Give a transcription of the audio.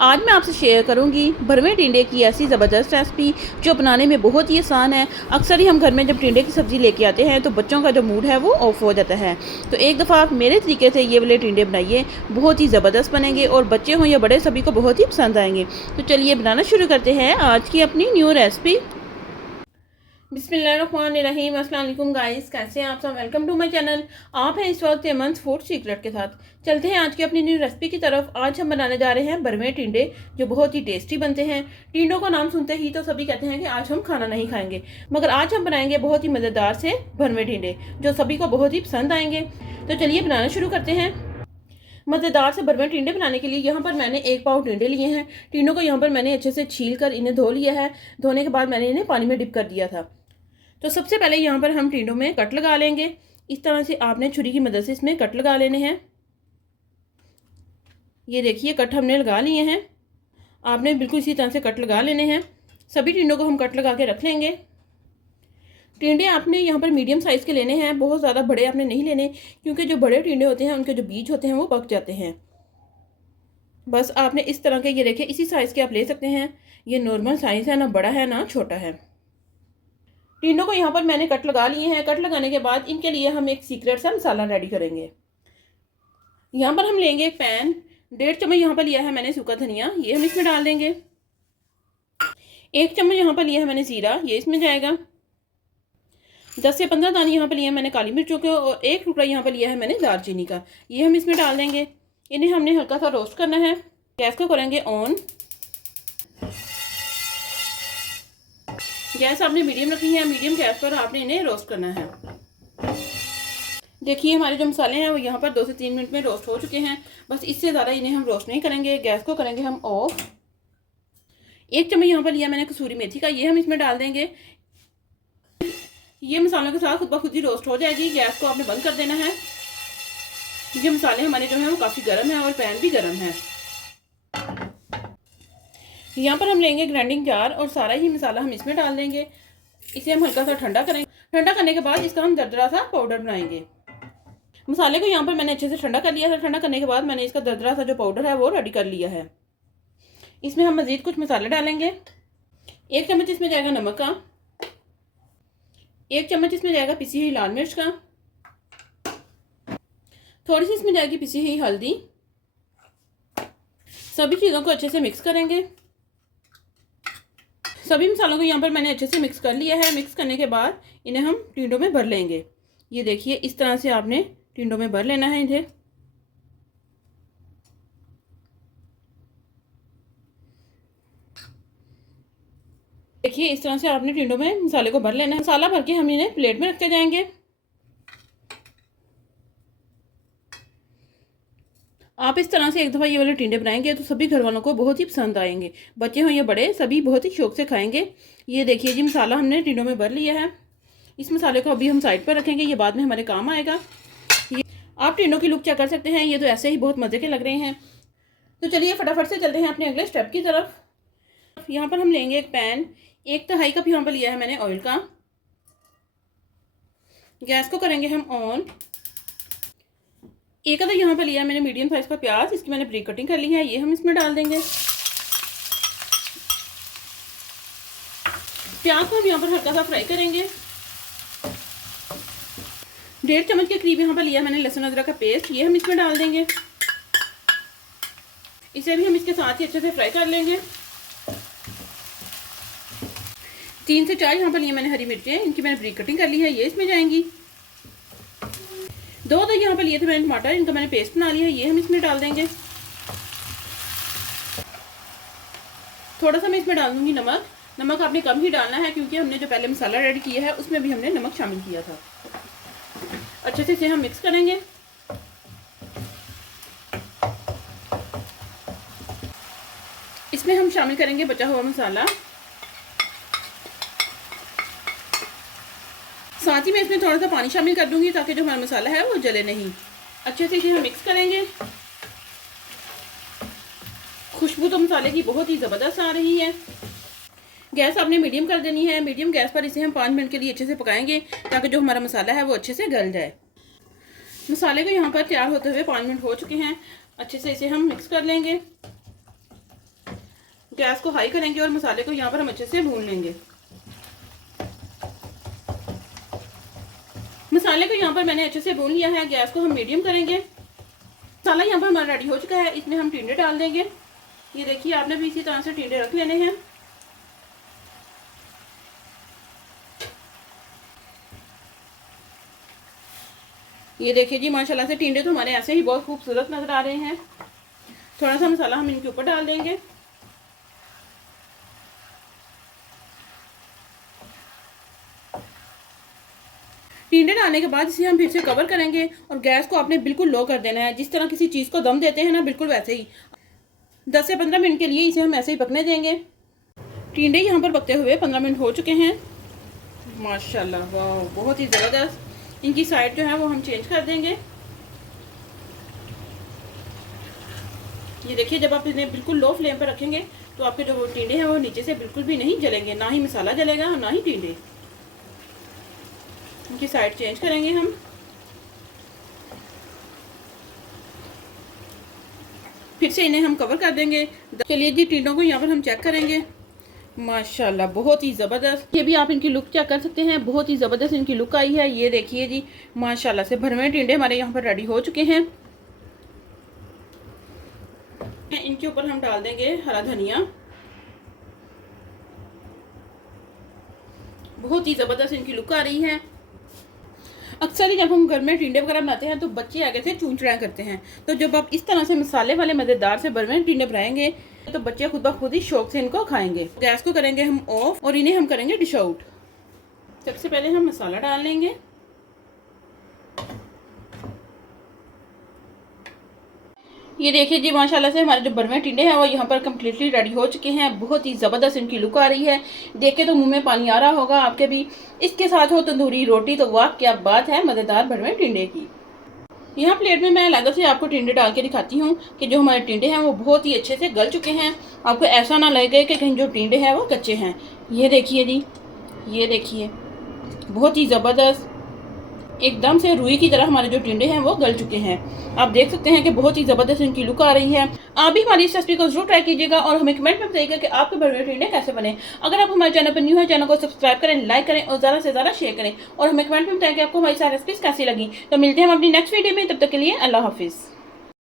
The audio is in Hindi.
आज मैं आपसे शेयर करूंगी भरवे टिंडे की ऐसी ज़बरदस्त रेसिपी जो बनाने में बहुत ही आसान है। अक्सर ही हम घर में जब टिंडे की सब्ज़ी लेके आते हैं तो बच्चों का जो मूड है वो ऑफ हो जाता है। तो एक दफ़ा आप मेरे तरीके से ये वाले टिंडे बनाइए, बहुत ही ज़बरदस्त बनेंगे और बच्चे हों या बड़े सभी को बहुत ही पसंद आएंगे। तो चलिए बनाना शुरू करते हैं आज की अपनी न्यू रेसिपी। बिस्मिल्लाहिर्रहमानिर्रहीम। अस्सलाम वालेकुम गाइस, कैसे हैं आप सब। Welcome to my channel. आप हैं इस वक्त एमंस फूड सीक्रेट के साथ। चलते हैं आज की अपनी न्यू रेसिपी की तरफ। आज हम बनाने जा रहे हैं भरवे टिंडे जो बहुत ही टेस्टी बनते हैं। टिंडों का नाम सुनते ही तो सभी कहते हैं कि आज हम खाना नहीं खाएंगे, मगर आज हम बनाएंगे बहुत ही मज़ेदार से भरवे टिंडे जो सभी को बहुत ही पसंद आएंगे। तो चलिए बनाना शुरू करते हैं। मज़ेदार से भरवे टिंडे बनाने के लिए यहाँ पर मैंने 1 पाव टिंडे लिए हैं। टिंडों को यहाँ पर मैंने अच्छे से छील कर इन्हें धो लिया है। धोने के बाद मैंने इन्हें पानी में डिप कर दिया था। तो सबसे पहले यहाँ पर हम टिंडों में कट लगा लेंगे। इस तरह से आपने छुरी की मदद से इसमें कट लगा लेने हैं। ये देखिए कट हमने लगा लिए हैं। आपने बिल्कुल इसी तरह से कट लगा लेने हैं। सभी टिंडों को हम कट लगा के रख लेंगे। टिंडे आपने यहाँ पर मीडियम साइज़ के लेने हैं, बहुत ज़्यादा बड़े आपने नहीं लेने, क्योंकि जो बड़े टिंडे होते हैं उनके जो बीज होते हैं वो पक जाते हैं। बस आपने इस तरह के, ये देखिए इसी साइज़ के आप ले सकते हैं। ये नॉर्मल साइज़ है, ना बड़ा है ना छोटा है। टिंडों को यहाँ पर मैंने कट लगा लिए हैं। कट लगाने के बाद इनके लिए हम एक सीक्रेट सा मसाला रेडी करेंगे। यहाँ पर हम लेंगे एक पैन। 1.5 चम्मच यहाँ पर लिया है मैंने सूखा धनिया, ये हम इसमें डाल देंगे। 1 चम्मच यहाँ पर लिया है मैंने जीरा, ये इसमें जाएगा। 10 से 15 दाने यहाँ पर लिए मैंने काली मिर्चों के और 1 टुकड़ा यहाँ पर लिया है मैंने दालचीनी का, ये हम इसमें डाल देंगे। इन्हें हमने हल्का सा रोस्ट करना है। गैस को करेंगे ऑन। गैस आपने मीडियम रखनी है। मीडियम गैस पर आपने इन्हें रोस्ट करना है। देखिए हमारे जो मसाले हैं वो यहाँ पर 2 से 3 मिनट में रोस्ट हो चुके हैं। बस इससे ज़्यादा इन्हें हम रोस्ट नहीं करेंगे। गैस को करेंगे हम ऑफ। 1 चम्मच यहाँ पर लिया मैंने कसूरी मेथी का, ये हम इसमें डाल देंगे। ये मसालों के साथ खुद ब खुद ही रोस्ट हो जाएगी। गैस को आपने बंद कर देना है। ये मसाले हमारे जो हैं वो काफ़ी गर्म है और पैन भी गर्म है। यहाँ पर हम लेंगे ग्राइंडिंग जार और सारा ही मसाला हम इसमें डाल देंगे। इसे हम हल्का सा ठंडा करेंगे। ठंडा करने के बाद इसका हम दरदरा सा पाउडर बनाएंगे। मसाले को यहाँ पर मैंने अच्छे से ठंडा कर लिया था। ठंडा करने के बाद मैंने इसका दरदरा सा जो पाउडर है वो रेडी कर लिया है। इसमें हम मज़ीद कुछ मसाले डालेंगे। 1 चम्मच इसमें जाएगा नमक का, 1 चम्मच इसमें जाएगा पिसी हुई लाल मिर्च का, थोड़ी सी इसमें जाएगी पिसी हुई हल्दी। सभी चीज़ों को अच्छे से मिक्स करेंगे। सभी मसालों को यहाँ पर मैंने अच्छे से मिक्स कर लिया है। मिक्स करने के बाद इन्हें हम टिंडों में भर लेंगे। ये देखिए इस तरह से आपने टिंडों में भर लेना है इन्हें। देखिए इस तरह से आपने टिंडों में मसाले को भर लेना है। मसाला भर के हम इन्हें प्लेट में रखते जाएंगे। आप इस तरह से एक दफ़ा ये वाले टिंडे बनाएंगे तो सभी घर वालों को बहुत ही पसंद आएंगे। बच्चे हों या बड़े, सभी बहुत ही शौक से खाएंगे। ये देखिए जी मसाला हमने टिंडों में भर लिया है। इस मसाले को अभी हम साइड पर रखेंगे, ये बाद में हमारे काम आएगा। ये आप टिंडों की लुक चेक कर सकते हैं, ये तो ऐसे ही बहुत मज़े के लग रहे हैं। तो चलिए फटाफट से चलते हैं अपने अगले स्टेप की तरफ। यहाँ पर हम लेंगे एक पैन। 1/2 कप यहाँ पर लिया है मैंने ऑयल का। गैस को करेंगे हम ऑन। एक अदर यहाँ पर लिया है मैंने मीडियम साइज का प्याज, इसकी मैंने ब्रीक कटिंग कर ली है, ये हम इसमें डाल देंगे। प्याज को हम यहाँ पर हल्का सा फ्राई करेंगे। 1.5 चम्मच के करीब यहाँ पर लिया मैंने लहसुन अदरक का पेस्ट, ये हम इसमें डाल देंगे। इसे भी हम इसके साथ ही अच्छे से फ्राई कर लेंगे। 3 से 4 यहाँ पर लिए मैंने हरी मिर्चें, इनकी मैंने ब्रीक कटिंग कर ली है, ये इसमें जाएंगी। 2 तो यहाँ पर लिए थे मैंने टमाटर, इनका मैंने पेस्ट बना लिया है, ये हम इसमें डाल देंगे। थोड़ा सा मैं इसमें डाल दूंगी नमक। नमक आपने कम ही डालना है क्योंकि हमने जो पहले मसाला रेडी किया है उसमें भी हमने नमक शामिल किया था। अच्छे से इसे हम मिक्स करेंगे। इसमें हम शामिल करेंगे बचा हुआ मसाला। साथ ही मैं इसमें थोड़ा सा पानी शामिल कर दूंगी ताकि जो हमारा मसाला है वो जले नहीं। अच्छे से इसे हम मिक्स करेंगे। खुशबू तो मसाले की बहुत ही ज़बरदस्त आ रही है। गैस आपने मीडियम कर देनी है। मीडियम गैस पर इसे हम 5 मिनट के लिए अच्छे से पकाएंगे ताकि जो हमारा मसाला है वो अच्छे से गल जाए। मसाले को यहाँ पर तैयार होते हुए 5 मिनट हो चुके हैं। अच्छे से इसे हम मिक्स कर लेंगे। गैस को हाई करेंगे और मसाले को यहाँ पर हम अच्छे से भून लेंगे। मसाले को यहाँ पर मैंने अच्छे से भून लिया है। गैस को हम मीडियम करेंगे। मसाला यहाँ पर हमारा रेडी हो चुका है। इसमें हम टिंडे डाल देंगे। ये देखिए, आपने भी इसी तरह से टिंडे रख लेने हैं। ये देखिए जी, माशाल्लाह से टिंडे तो हमारे ऐसे ही बहुत खूबसूरत नजर आ रहे हैं। थोड़ा सा मसाला हम इनके ऊपर डाल देंगे। टिंडे डालने के बाद इसे हम फिर से कवर करेंगे और गैस को आपने बिल्कुल लो कर देना है। जिस तरह किसी चीज़ को दम देते हैं ना, बिल्कुल वैसे ही 10 से 15 मिनट के लिए इसे हम ऐसे ही पकने देंगे। टिंडे यहाँ पर पकते हुए 15 मिनट हो चुके हैं। माशाल्लाह, वाह, बहुत ही ज़बरदस्त। इनकी साइड जो है वो हम चेंज कर देंगे। ये देखिए, जब आप इन्हें बिल्कुल लो फ्लेम पर रखेंगे तो आपके जो टिंडे हैं वो नीचे से बिल्कुल भी नहीं जलेंगे, ना ही मसाला जलेगा और ना ही टिंडे। इनकी साइड चेंज करेंगे हम। फिर से इन्हें हम कवर कर देंगे। चलिए जी, टिंडों को यहाँ पर हम चेक करेंगे। माशाल्लाह, बहुत ही ज़बरदस्त। ये भी आप इनकी लुक चेक कर सकते हैं। बहुत ही ज़बरदस्त इनकी लुक आई है। ये देखिए जी, माशाल्लाह से भरवें टिंडे हमारे यहाँ पर रेडी हो चुके हैं। इनके ऊपर हम डाल देंगे हरा धनिया। बहुत ही ज़बरदस्त इनकी लुक आ रही है। अक्सर ही जब हम घर में टिंडे वगैरह बनाते हैं तो बच्चे आगे से चूंचड़ा करते हैं। तो जब आप इस तरह से मसाले वाले मज़ेदार से भरवें टिंडे बनाएंगे तो बच्चे खुद ब खुद ही शौक से इनको खाएंगे। गैस को करेंगे हम ऑफ और इन्हें हम करेंगे डिश आउट। सबसे पहले हम मसाला डाल लेंगे। ये देखिए जी, माशाल्लाह से हमारे जो भरवें टिंडे हैं वो यहाँ पर कम्प्लीटली रेडी हो चुके हैं। बहुत ही ज़बरदस्त इनकी लुक आ रही है। देख के तो मुंह में पानी आ रहा होगा आपके भी। इसके साथ हो तंदूरी रोटी तो वाह क्या बात है, मज़ेदार भरवें टिंडे की। यहाँ प्लेट में मैं अलग से आपको टिंडे डाल के दिखाती हूँ कि जो हमारे टिंडे हैं वो बहुत ही अच्छे से गल चुके हैं। आपको ऐसा ना लगे कि कहीं जो टिंडे हैं वो कच्चे हैं। ये देखिए जी, ये देखिए, बहुत ही ज़बरदस्त एकदम से रुई की तरह हमारे जो टिंडे हैं वो गल चुके हैं। आप देख सकते हैं कि बहुत ही ज़बरदस्त इनकी लुक आ रही है। आप भी हमारी इस रेसिपी को जरूर ट्राई कीजिएगा और हमें कमेंट में बताइएगा कि आपके भरवे टिंडे कैसे बने। अगर आप हमारे चैनल पर न्यू है, चैनल को सब्सक्राइब करें, लाइक करें और ज़्यादा से ज़्यादा शेयर करें और हमें कमेंट में बताएं कि आपको हमारी सारी रेसिपीज कैसी लगी। तो मिलते हैं हम अपनी नेक्स्ट वीडियो में। तब तक के लिए अल्लाह हाफिज़।